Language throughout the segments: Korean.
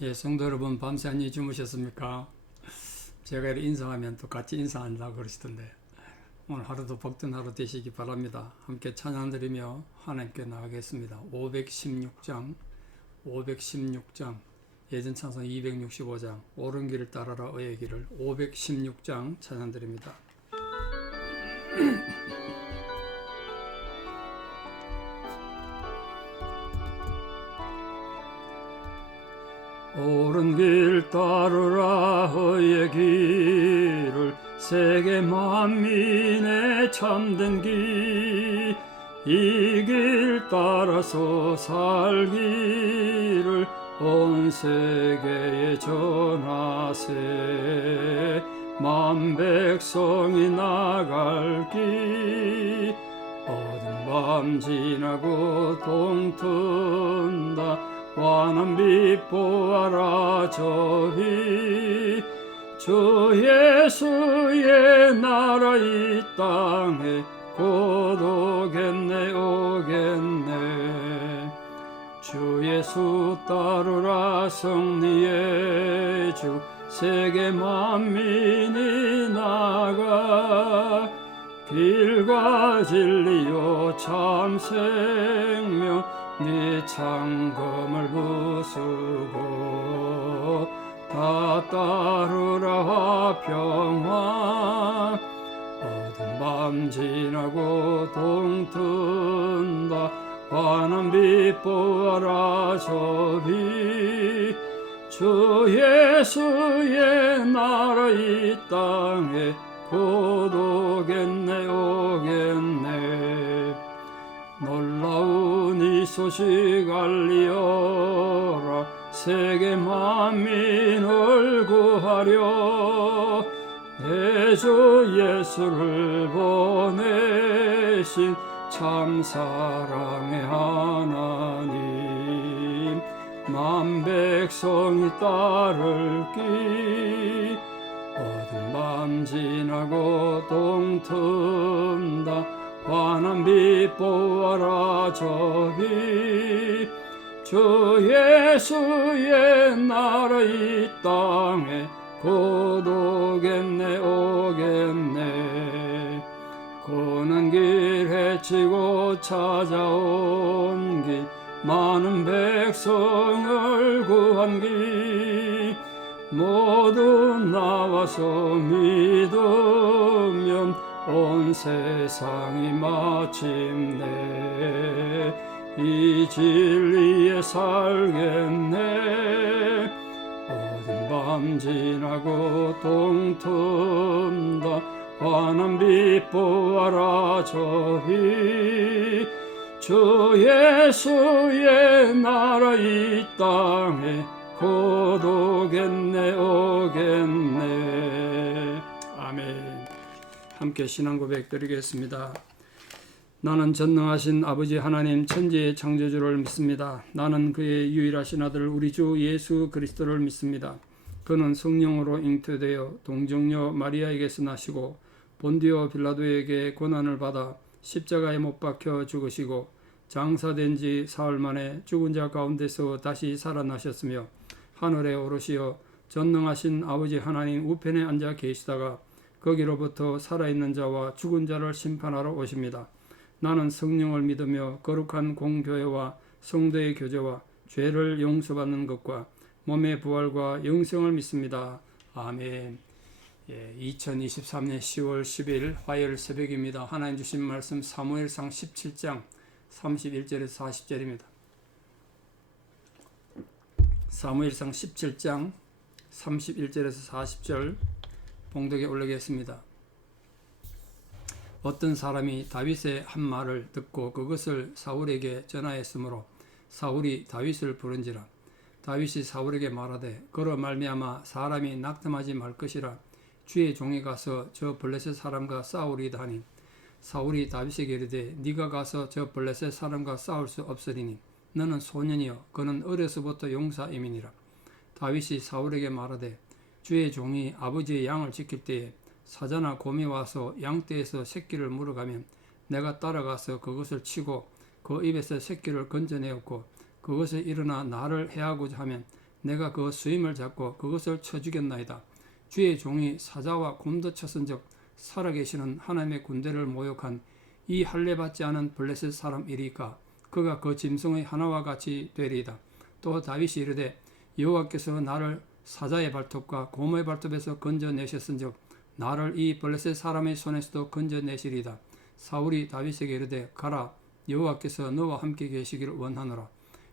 예, 성도 여러분, 밤새 안녕히 주무셨습니까? 제가 이렇게 인사하면 또 같이 인사한다고 그러시던데, 오늘 하루도 복된 하루 되시기 바랍니다. 함께 찬양 드리며 하나님께 나가겠습니다. 516장, 516장, 예전 찬송 265장, 옳은 길을 따라라 의의 길을 516장 찬양 드립니다. 옳은 길 따르라 의의 길을 세계 만민의 참된 길 이 길 따라서 살기를 온 세계에 전하세 만 백성이 나갈 길 어두운 밤 지나고 동튼다 환한 빛 보아라 저희 주 예수의 나라 이 땅에 곧 오겠네 오겠네 주 예수 따르라 승리의 주 세계 만민이 나가 길과 진리요 참 생명 네 창검을 부수고 다 따르라 화평화 어두운 밤 지나고 동튼다 환한 빛 보아라 저희 주 예수의 나라 이 땅에 곧 오겠네 오겠네 놀라운 이 소식 알리어라 세계 만민을 구하려 내 주 예수를 보내신 참 사랑의 하나님 만 백성이 따를 길 어두운 밤 지나고 동튼다 환한 빛 보아라 저희 주 예수의 나라 이 땅에 곧 오겠네 오겠네 고는 길 헤치고 찾아온 길 많은 백성을 구한 길 모두 나와서 믿으면 온 세상이 마침내 이 진리에 살겠네 어두운 밤 지나고 동튼다 환한 빛 보아라 저희 주 예수의 나라 이 땅에 곧 오겠네 오겠네 아멘. 함께 신앙 고백 드리겠습니다. 나는 전능하신 아버지 하나님 천지의 창조주를 믿습니다. 나는 그의 유일하신 아들 우리 주 예수 그리스도를 믿습니다. 그는 성령으로 잉태되어 동정녀 마리아에게서 나시고 본디오 빌라도에게 고난을 받아 십자가에 못 박혀 죽으시고 장사된 지 사흘 만에 죽은 자 가운데서 다시 살아나셨으며 하늘에 오르시어 전능하신 아버지 하나님 우편에 앉아 계시다가 거기로부터 살아있는 자와 죽은 자를 심판하러 오십니다. 나는 성령을 믿으며 거룩한 공교회와 성도의 교제와 죄를 용서받는 것과 몸의 부활과 영생을 믿습니다. 아멘. 2023년 10월 10일 화요일 새벽입니다. 하나님 주신 말씀 사무엘상 17장 31절에서 40절입니다. 사무엘상 17장 31절에서 40절 봉독에 올리겠습니다. 어떤 사람이 다윗의 한 말을 듣고 그것을 사울에게 전하였으므로 사울이 다윗을 부른지라. 다윗이 사울에게 말하되 그로 말미암아 사람이 낙담하지 말 것이라. 주의 종이 가서 저 블레셋 사람과 싸우리이다 하니 사울이 다윗에게 이르되 네가 가서 저 블레셋 사람과 싸울 수 없으리니 너는 소년이요 그는 어려서부터 용사임이니라. 다윗이 사울에게 말하되 주의 종이 아버지의 양을 지킬 때에 사자나 곰이 와서 양떼에서 새끼를 물어가면 내가 따라가서 그것을 치고 그 입에서 새끼를 건져내었고 그것이 일어나 나를 해하고자 하면 내가 그 수임을 잡고 그것을 쳐 죽였나이다. 주의 종이 사자와 곰도 쳤은즉 살아계시는 하나님의 군대를 모욕한 이 할례받지 않은 블레셋 사람이리까 그가 그 짐승의 하나와 같이 되리이다. 또 다윗이 이르되 여호와께서 나를 사자의 발톱과 곰의 발톱에서 건져내셨은즉 나를 이 블레셋 사람의 손에서도 건져내시리이다. 사울이 다윗에게 이르되 가라, 여호와께서 너와 함께 계시기를 원하노라.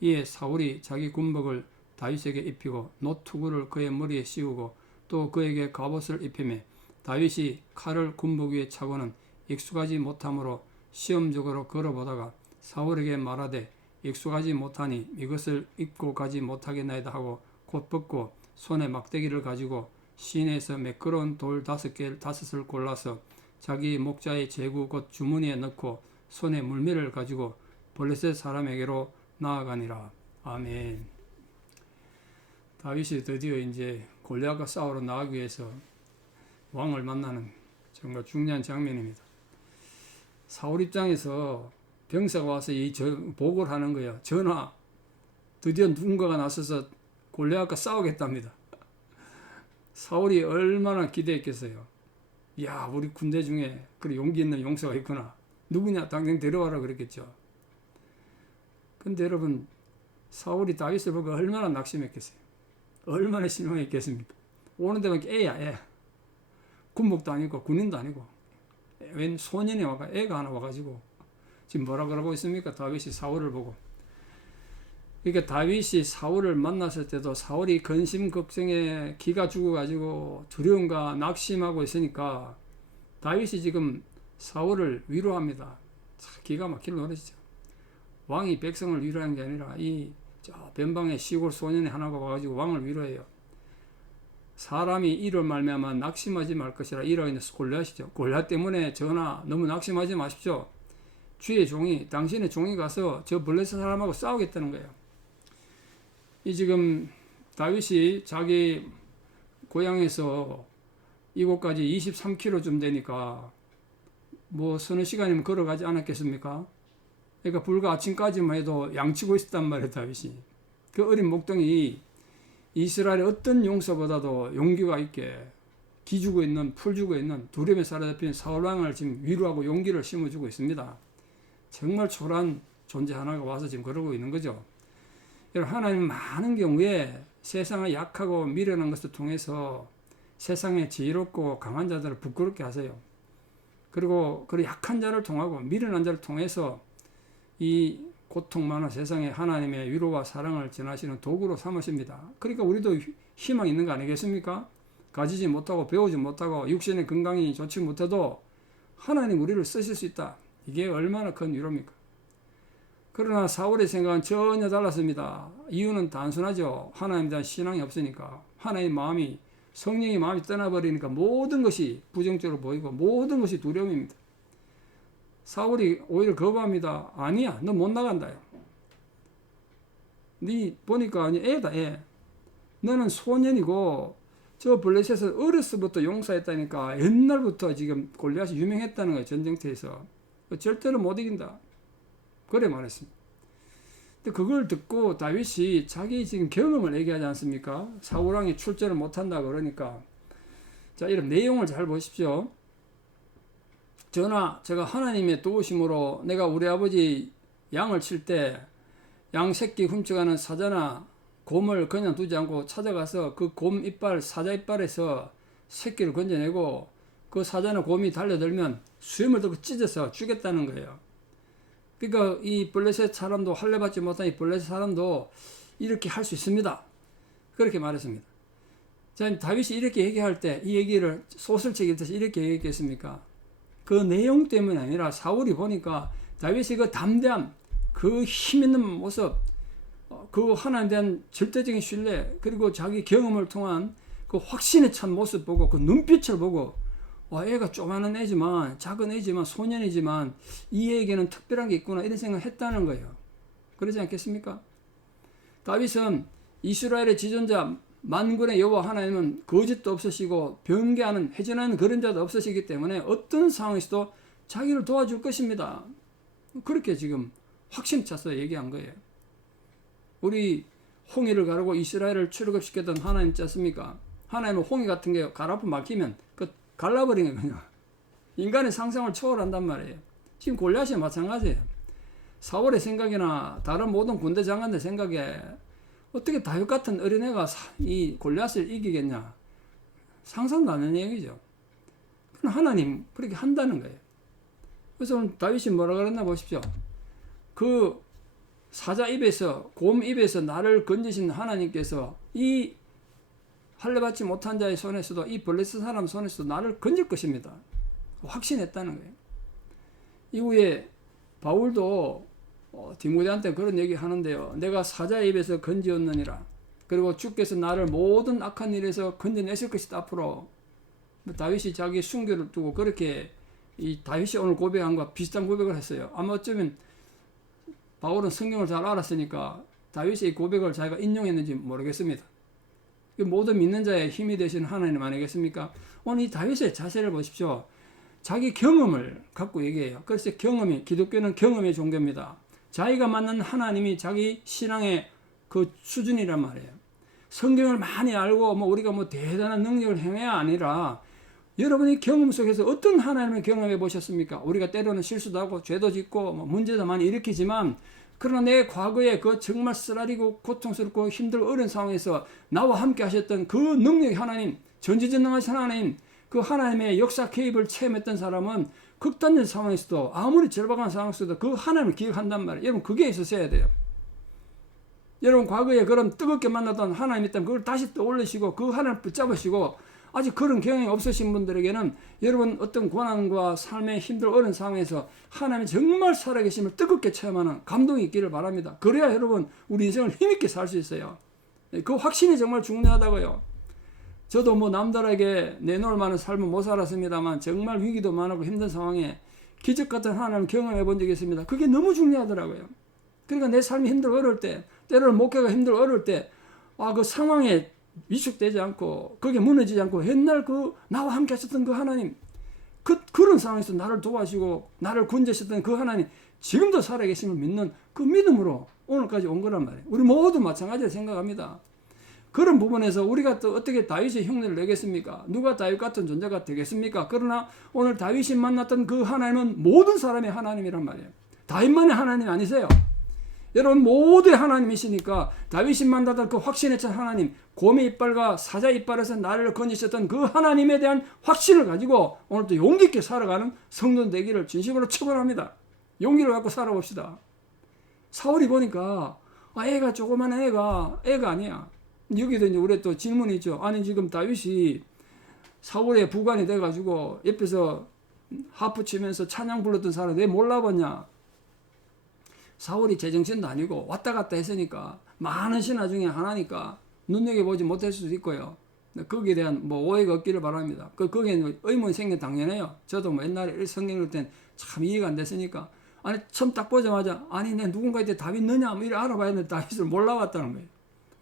이에 사울이 자기 군복을 다윗에게 입히고 노투구를 그의 머리에 씌우고 또 그에게 갑옷을 입히매 다윗이 칼을 군복 위에 차고는 익숙하지 못하므로 시험적으로 걸어보다가 사울에게 말하되 익숙하지 못하니 이것을 입고 가지 못하겠나이다 하고 곧 벗고 손에 막대기를 가지고 시내에서 매끄러운 돌 5을 골라서 자기 목자의 제구 곧 주머니에 넣고 손에 물매를 가지고 블레셋 사람에게로 나아가니라. 아멘. 다윗이 드디어 이제 골리앗과 싸우러 나가기 위해서 왕을 만나는 정말 중요한 장면입니다. 사울 입장에서 병사가 와서 이 보고를 하는 거예요. 전하, 드디어 누군가가 나서서 골리앗과 싸우겠답니다. 사울이 얼마나 기대했겠어요. 야, 우리 군대 중에 그래 용기 있는 용사가 있구나. 누구냐? 당장 데려와라 그랬겠죠. 근데 여러분, 사울이 다윗을 보고 얼마나 낙심했겠어요. 얼마나 실망했겠습니까? 오는 데만 애야, 애. 군복도 아니고 군인도 아니고 웬 소년이 와가 애가 하나 와가지고 지금 뭐라 그러고 있습니까? 다윗이 사울을 보고. 그러니까 다윗이 사울을 만났을 때도 사울이 근심 걱정에 기가 죽어가지고 두려움과 낙심하고 있으니까 다윗이 지금 사울을 위로합니다. 기가 막힐 노릇이죠. 왕이 백성을 위로하는 게 아니라 이 변방의 시골 소년이 하나가 와가지고 왕을 위로해요. 사람이 이를 말미암아 낙심하지 말 것이라 이라고 있는 골리앗이죠. 골리앗 때문에 전하 너무 낙심하지 마십시오. 주의 종이 당신의 종이 가서 저 블레셋 사람하고 싸우겠다는 거예요. 이 지금 다윗이 자기 고향에서 이곳까지 23km쯤 되니까 뭐 서너 시간이면 걸어가지 않았겠습니까? 그러니까 불과 아침까지만 해도 양치고 있었단 말이에요. 다윗이. 그 어린 목동이 이스라엘의 어떤 용사보다도 용기가 있게 기주고 있는, 풀주고 있는 두려움에 사로잡힌 사울왕을 지금 위로하고 용기를 심어주고 있습니다. 정말 초라한 존재 하나가 와서 지금 그러고 있는 거죠. 여러분, 하나님은 많은 경우에 세상의 약하고 미련한 것을 통해서 세상의 지혜롭고 강한 자들을 부끄럽게 하세요. 그리고 그 약한 자를 통하고 미련한 자를 통해서 이 고통 많은 세상에 하나님의 위로와 사랑을 전하시는 도구로 삼으십니다. 그러니까 우리도 희망 있는 거 아니겠습니까? 가지지 못하고 배우지 못하고 육신의 건강이 좋지 못해도 하나님 우리를 쓰실 수 있다. 이게 얼마나 큰 위로입니까? 그러나 사울의 생각은 전혀 달랐습니다. 이유는 단순하죠. 하나님에 대한 신앙이 없으니까. 하나님의 마음이, 성령의 마음이 떠나버리니까 모든 것이 부정적으로 보이고 모든 것이 두려움입니다. 사울이 오히려 거부합니다. 아니야, 너 못 나간다요. 네 보니까 애다, 애. 너는 소년이고 저 블레셋을 어렸을부터 용사했다니까. 옛날부터 지금 골리앗이 유명했다는 거예요. 전쟁터에서. 절대로 못 이긴다. 그래 말했습니다. 근데 그걸 듣고 다윗이 자기 지금 경험을 얘기하지 않습니까? 사울왕이 출전을 못한다 그러니까. 자, 이런 내용을 잘 보십시오. 전하, 제가 하나님의 도우심으로 내가 우리 아버지 양을 칠 때 양 새끼 훔쳐가는 사자나 곰을 그냥 두지 않고 찾아가서 그 곰 이빨, 사자 이빨에서 새끼를 건져내고 그 사자나 곰이 달려들면 수염을 들고 찢어서 죽였다는 거예요. 그러니까 이 블레셋 사람도 할례받지 못한 이 블레셋 사람도 이렇게 할 수 있습니다. 그렇게 말했습니다. 자, 다윗이 이렇게 얘기할 때 이 얘기를 소설책 읽듯이 이렇게 얘기했겠습니까? 그 내용 때문이 아니라 사울이 보니까 다윗의 그 담대함, 그 힘 있는 모습, 그 하나님에 대한 절대적인 신뢰, 그리고 자기 경험을 통한 그 확신에 찬 모습 보고 그 눈빛을 보고 와, 애가 조그마한 애지만, 작은 애지만, 소년이지만 이 애에게는 특별한 게 있구나 이런 생각을 했다는 거예요. 그러지 않겠습니까? 다윗은 이스라엘의 지존자 만군의 여호와 하나님은 거짓도 없으시고 변개하는 회전하는 그런 자도 없으시기 때문에 어떤 상황에서도 자기를 도와줄 것입니다. 그렇게 지금 확신 차서 얘기한 거예요. 우리 홍해를 가르고 이스라엘을 출애굽시켰던 하나님 있지 않습니까? 하나님은 홍해 같은 게 가라프 막히면 그 갈라버리는 거예요. 그냥. 인간의 상상을 초월한단 말이에요. 지금 골리앗이 마찬가지예요. 사울의 생각이나 다른 모든 군대 장관들 생각에 어떻게 다윗 같은 어린애가 이 골리앗을 이기겠냐? 상상도 안 하는 얘기죠. 그럼 하나님 그렇게 한다는 거예요. 그래서 오늘 다윗이 뭐라 그랬나 보십시오. 그 사자 입에서, 곰 입에서 나를 건지신 하나님께서 이 할례받지 못한 자의 손에서도, 이 블레셋 사람 손에서도 나를 건질 것입니다. 확신했다는 거예요. 이후에 바울도 디모데한테 그런 얘기 하는데요. 내가 사자의 입에서 건지었느니라. 그리고 주께서 나를 모든 악한 일에서 건져내실 것이다. 앞으로 다윗이 자기 순교를 두고 그렇게 이 다윗이 오늘 고백한 것과 비슷한 고백을 했어요. 아마 어쩌면 바울은 성경을 잘 알았으니까 다윗의 고백을 자기가 인용했는지 모르겠습니다. 모든 믿는 자의 힘이 되시는 하나님 아니겠습니까? 오늘 이 다윗의 자세를 보십시오. 자기 경험을 갖고 얘기해요. 그래서 기독교는 경험의 종교입니다. 자기가 만난 하나님이 자기 신앙의 그 수준이란 말이에요. 성경을 많이 알고 우리가 대단한 능력을 행해야 아니라 여러분이 경험 속에서 어떤 하나님을 경험해 보셨습니까? 우리가 때로는 실수도 하고 죄도 짓고 문제도 많이 일으키지만 그러나 내 과거에 그 정말 쓰라리고 고통스럽고 힘들고 어려운 상황에서 나와 함께 하셨던 그 능력의 하나님, 전지전능하신 하나님, 그 하나님의 역사 개입을 체험했던 사람은 극단적 상황에서도 아무리 절박한 상황에서도 그 하나님을 기억한단 말이에요. 여러분 그게 있었어야 돼요. 여러분 과거에 그런 뜨겁게 만났던 하나님이 있다면 그걸 다시 떠올리시고 그 하나님을 붙잡으시고 아직 그런 경험이 없으신 분들에게는 여러분 어떤 고난과 삶의 힘들고 어려운 상황에서 하나님이 정말 살아계심을 뜨겁게 체험하는 감동이 있기를 바랍니다. 그래야 여러분 우리 인생을 힘있게 살 수 있어요. 그 확신이 정말 중요하다고요. 저도 남들에게 내놓을 만한 삶은 못 살았습니다만 정말 위기도 많고 힘든 상황에 기적 같은 하나님을 경험해 본 적이 있습니다. 그게 너무 중요하더라고요. 그러니까 내 삶이 힘들고 어려울 때, 때로는 목회가 힘들고 어려울 때, 그 상황에 위축되지 않고, 거기에 무너지지 않고, 옛날 나와 함께 하셨던 그 하나님, 그런 상황에서 나를 도와주시고, 나를 구원하셨던 그 하나님, 지금도 살아계심을 믿는 그 믿음으로 오늘까지 온 거란 말이에요. 우리 모두 마찬가지로 생각합니다. 그런 부분에서 우리가 또 어떻게 다윗의 흉내를 내겠습니까? 누가 다윗 같은 존재가 되겠습니까? 그러나 오늘 다윗이 만났던 그 하나님은 모든 사람의 하나님이란 말이에요. 다윗만의 하나님 아니세요. 여러분 모두의 하나님이시니까 다윗이 만났던 그 확신에 찬 하나님, 곰의 이빨과 사자의 이빨에서 나를 건지셨던 그 하나님에 대한 확신을 가지고 오늘도 용기 있게 살아가는 성도 되기를 진심으로 축원합니다. 용기를 갖고 살아봅시다. 사울이 보니까 애가 조그만 애가 아니야. 여기도 이제 우리 또 질문이 있죠. 아니 지금 다윗이 사울의 부관이 돼가지고 옆에서 하프 치면서 찬양 불렀던 사람 왜 몰라봤냐? 사울이 제정신도 아니고 왔다 갔다 했으니까 많은 신하 중에 하나니까 눈여겨보지 못할 수도 있고요. 거기에 대한 오해가 없기를 바랍니다. 거기에 의문이 생긴 당연해요. 저도 옛날에 성경 읽을 땐 참 이해가 안 됐으니까 아니 처음 딱 보자마자 아니 내 누군가한테 다윗 너냐 이래 알아봐야 되는데 다윗을 몰라봤다는 거예요.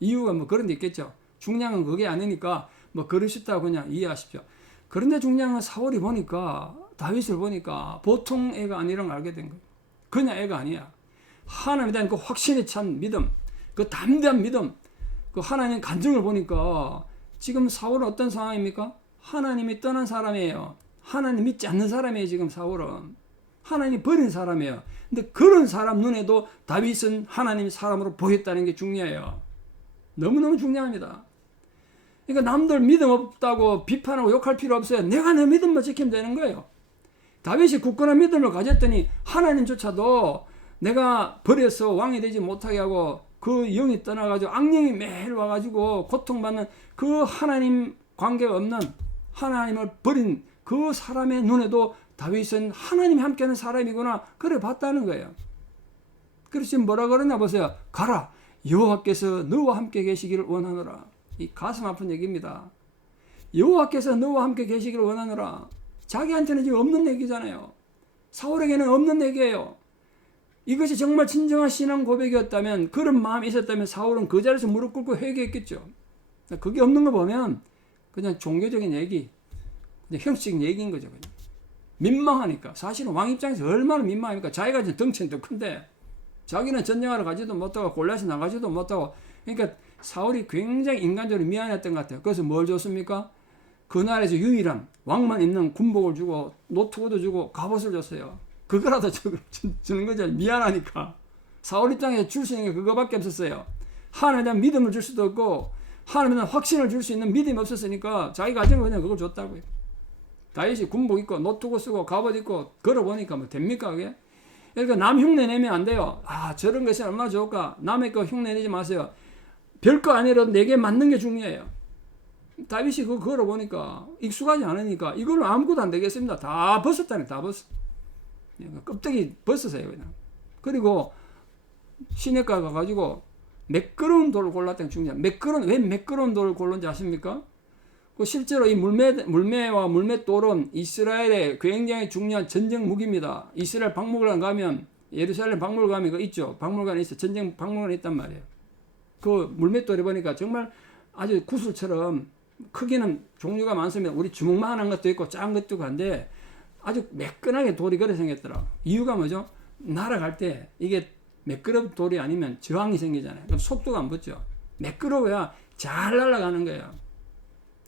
이유가 그런 데 있겠죠. 중량은 그게 아니니까 그러시다고 그냥 이해하십시오. 그런데 중량은 사울이 보니까 다윗을 보니까 보통 애가 아니라는 걸 알게 된 거예요. 그냥 애가 아니야. 하나님에 대한 그 확신에 찬 믿음, 그 담대한 믿음, 그 하나님 간증을 보니까 지금 사울은 어떤 상황입니까? 하나님이 떠난 사람이에요. 하나님 믿지 않는 사람이에요. 지금 사울은 하나님이 버린 사람이에요. 근데 그런 사람 눈에도 다윗은 하나님의 사람으로 보였다는 게 중요해요. 너무너무 중요합니다. 그러니까 남들 믿음 없다고 비판하고 욕할 필요 없어요. 내가 내 믿음만 지키면 되는 거예요. 다윗이 굳건한 믿음을 가졌더니 하나님조차도 내가 버려서 왕이 되지 못하게 하고 그 영이 떠나가지고 악령이 매일 와가지고 고통받는 그 하나님 관계가 없는 하나님을 버린 그 사람의 눈에도 다윗은 하나님이 함께하는 사람이구나 그래 봤다는 거예요. 그래서 지금 뭐라 그러냐 보세요. 가라 여호와께서 너와 함께 계시기를 원하노라. 이 가슴 아픈 얘기입니다. 여호와께서 너와 함께 계시기를 원하노라. 자기한테는 지금 없는 얘기잖아요. 사울에게는 없는 얘기예요. 이것이 정말 진정한 신앙 고백이었다면 그런 마음이 있었다면 사울은 그 자리에서 무릎 꿇고 회개했겠죠. 그게 없는 거 보면 그냥 종교적인 얘기, 그냥 형식적인 얘기인 거죠. 그냥. 민망하니까. 사실은 왕 입장에서 얼마나 민망합니까? 자기가 이제 덩치는 더 큰데 자기는 전쟁하러 가지도 못하고 골리앗이 나가지도 못하고. 그러니까 사울이 굉장히 인간적으로 미안했던 것 같아요. 그래서 뭘 줬습니까? 그 나라에서 유일한 왕만 입는 군복을 주고 노트구도 주고 갑옷을 줬어요. 그거라도 주는 거죠. 미안하니까. 사울 입장에서 줄 수 있는 게 그거밖에 없었어요. 하나님에 대한 믿음을 줄 수도 없고 하나님에 대한 확신을 줄 수 있는 믿음이 없었으니까 자기가 가진 거 그냥 그걸 줬다고요. 다윗이 군복 입고 노트구 쓰고 갑옷 입고 걸어보니까 뭐 됩니까 그게? 그러니까 남 흉내 내면 안 돼요. 아 저런 것이 얼마나 좋을까. 남의 거 흉내 내지 마세요. 별거 아니라도 내게 맞는 게 중요해요. 다윗이 그거 걸어보니까 익숙하지 않으니까 이걸로 아무것도 안 되겠습니다. 다 벗었다니 다 벗어. 껍데기 벗으세요 그냥. 그리고 시냇가 가가지고 매끄러운 돌을 골랐다는 중요한. 왜 매끄러운 돌을 골랐는지 아십니까? 그 실제로 이 물매와 물맷돌은 이스라엘의 굉장히 중요한 전쟁 무기입니다. 이스라엘 박물관 가면 예루살렘 박물관 가면 그거 있죠. 박물관에 있어. 전쟁 박물관에 있단 말이에요. 그 물맷돌이 보니까 정말 아주 구슬처럼 크기는 종류가 많습니다. 우리 주먹만한 것도 있고 작은 것도 있고 한데 아주 매끈하게 돌이 그래 생겼더라. 이유가 뭐죠? 날아갈 때 이게 매끄러운 돌이 아니면 저항이 생기잖아요. 그럼 속도가 안 붙죠. 매끄러워야 잘 날아가는 거예요.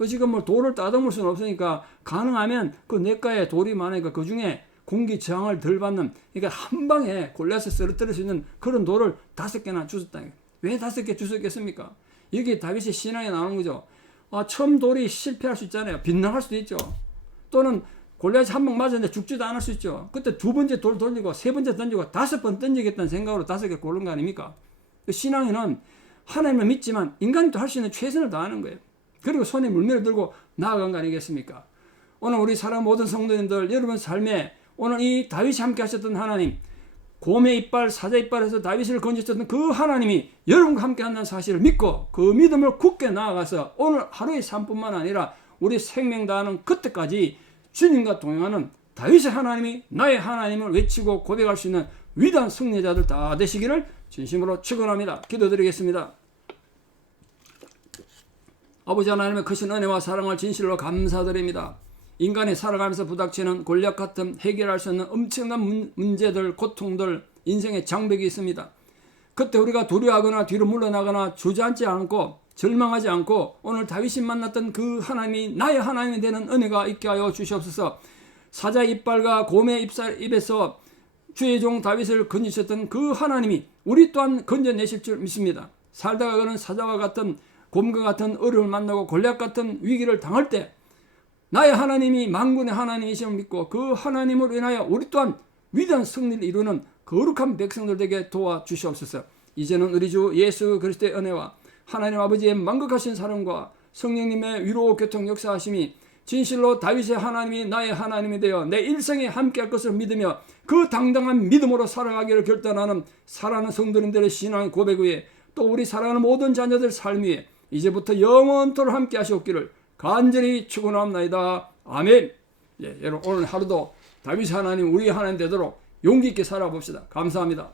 지금 뭐 돌을 따듬을 수는 없으니까 가능하면 그 냇가에 돌이 많으니까 그 중에 공기 저항을 덜 받는, 그러니까 한 방에 골리앗을 쓰러뜨릴 수 있는 그런 돌을 5개나 주셨다. 왜 5개 주셨겠습니까? 여기 다윗의 신앙에 나오는 거죠. 처음 돌이 실패할 수 있잖아요. 빗나갈 수도 있죠. 또는 골리앗이 한 방 맞았는데 죽지도 않을 수 있죠. 그때 2번째 돌 돌리고 3번째 던지고 5번 던지겠다는 생각으로 5개 고른 거 아닙니까? 신앙에는 하나님을 믿지만 인간이 또 할 수 있는 최선을 다하는 거예요. 그리고 손에 물매를 들고 나아간 거 아니겠습니까? 오늘 우리 사랑 모든 성도님들, 여러분 삶에 오늘 이 다윗이 함께 하셨던 하나님, 곰의 이빨, 사자 이빨에서 다윗을 건지셨던 그 하나님이 여러분과 함께 한다는 사실을 믿고 그 믿음을 굳게 나아가서 오늘 하루의 삶뿐만 아니라 우리 생명 다하는 그때까지 주님과 동행하는 다윗의 하나님이 나의 하나님을 외치고 고백할 수 있는 위대한 승리자들 다 되시기를 진심으로 축원합니다. 기도드리겠습니다. 아버지 하나님의 크신 은혜와 사랑을 진실로 감사드립니다. 인간이 살아가면서 부닥치는 골리앗 같은 해결할 수 없는 엄청난 문제들, 고통들, 인생의 장벽이 있습니다. 그때 우리가 두려워하거나 뒤로 물러나거나 주저앉지 않고 절망하지 않고 오늘 다윗이 만났던 그 하나님이 나의 하나님이 되는 은혜가 있게 하여 주시옵소서. 사자 이빨과 곰의 입에서 주의 종 다윗을 건지셨던 그 하나님이 우리 또한 건져내실 줄 믿습니다. 살다가 그는 사자와 같은 곰과 같은 어려움을 만나고 골리앗 같은 위기를 당할 때 나의 하나님이 만군의 하나님이심을 믿고 그 하나님으로 인하여 우리 또한 위대한 승리를 이루는 거룩한 백성들 되게 도와주시옵소서. 이제는 우리 주 예수 그리스도의 은혜와 하나님 아버지의 만극하신 사랑과 성령님의 위로 교통 역사하심이 진실로 다윗의 하나님이 나의 하나님이 되어 내 일생에 함께할 것을 믿으며 그 당당한 믿음으로 살아가기를 결단하는 사랑하는 성도님들의 신앙의 고백 위에 또 우리 사랑하는 모든 자녀들 삶 위에 이제부터 영원토록 함께 하시옵기를 간절히 축원합니다. 아멘. 여러분 오늘 하루도 다윗 하나님 우리 하나님 되도록 용기 있게 살아봅시다. 감사합니다.